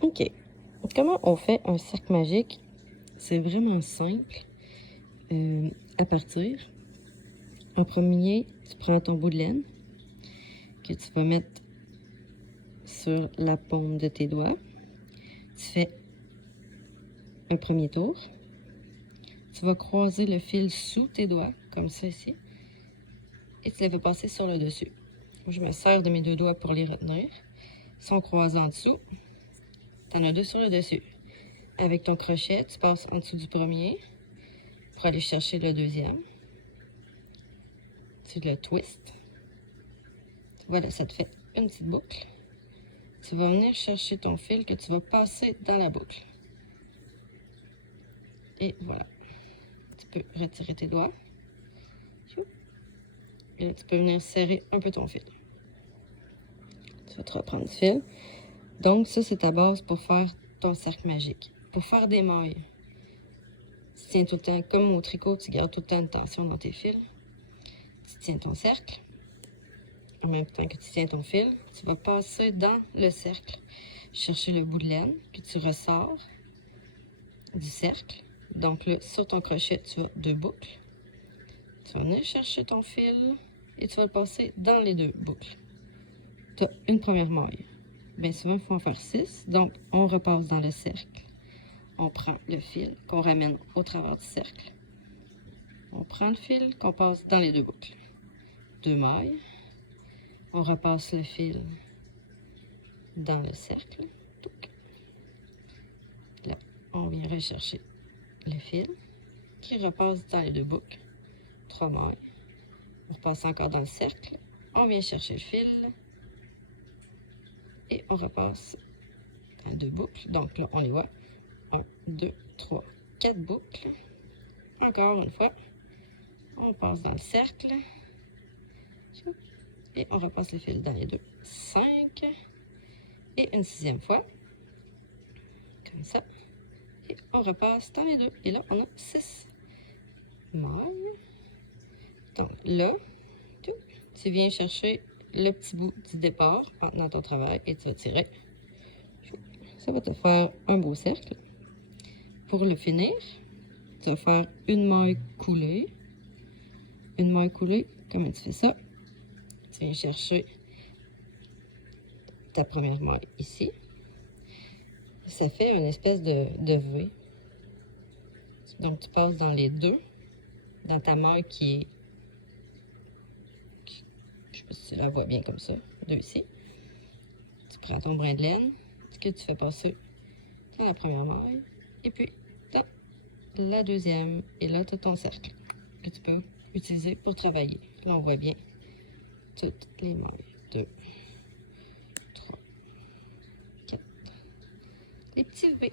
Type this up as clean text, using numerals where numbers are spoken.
OK. Comment on fait un cercle magique? C'est vraiment simple à partir. En premier, tu prends ton bout de laine que tu vas mettre sur la paume de tes doigts. Tu fais un premier tour. Tu vas croiser le fil sous tes doigts, comme ça ici. Et tu les fais passer sur le dessus. Je me sers de mes deux doigts pour les retenir. Ils sont croisés en dessous. Tu en as deux sur le dessus. Avec ton crochet, tu passes en dessous du premier pour aller chercher le deuxième. Tu le twists. Voilà, ça te fait une petite boucle. Tu vas venir chercher ton fil que tu vas passer dans la boucle. Et voilà. Tu peux retirer tes doigts. Et là, tu peux venir serrer un peu ton fil. Tu vas te reprendre du fil. Donc, ça, c'est ta base pour faire ton cercle magique. Pour faire des mailles, tu tiens tout le temps, comme au tricot, tu gardes tout le temps une tension dans tes fils. Tu tiens ton cercle. En même temps que tu tiens ton fil, tu vas passer dans le cercle, chercher le bout de laine que tu ressors du cercle. Donc là, sur ton crochet, tu as deux boucles. Tu vas venir chercher ton fil et tu vas le passer dans les deux boucles. Tu as une première maille. Bien souvent, il faut en faire 6. Donc, on repasse dans le cercle. On prend le fil qu'on ramène au travers du cercle. On prend le fil qu'on passe dans les deux boucles. Deux mailles. On repasse le fil dans le cercle. Là, on vient rechercher le fil qui repasse dans les deux boucles. 3 mailles. On repasse encore dans le cercle. On vient chercher le fil. Et on repasse dans deux boucles. Donc là, on les voit. 1, 2, 3, 4 boucles. Encore une fois. On passe dans le cercle. Et on repasse le fil dans les deux. 5. Et une 6e fois. Comme ça. Et on repasse dans les deux. Et là, on a 6 mailles. Donc là, tu viens chercher le petit bout du départ dans ton travail et tu vas tirer. Ça va te faire un beau cercle. Pour le finir, tu vas faire une maille coulée. Une maille coulée, comment tu fais ça? Tu viens chercher ta première maille ici. Ça fait une espèce de V. Donc, tu passes dans les deux, dans ta maille qui est, je sais pas si tu la vois bien comme ça, deux ici. Tu prends ton brin de laine, que tu fais passer dans la première maille, et puis dans la deuxième. Et là, tu as ton cercle que tu peux utiliser pour travailler. Là, on voit bien toutes les mailles. 2, 3, 4. Les petits V.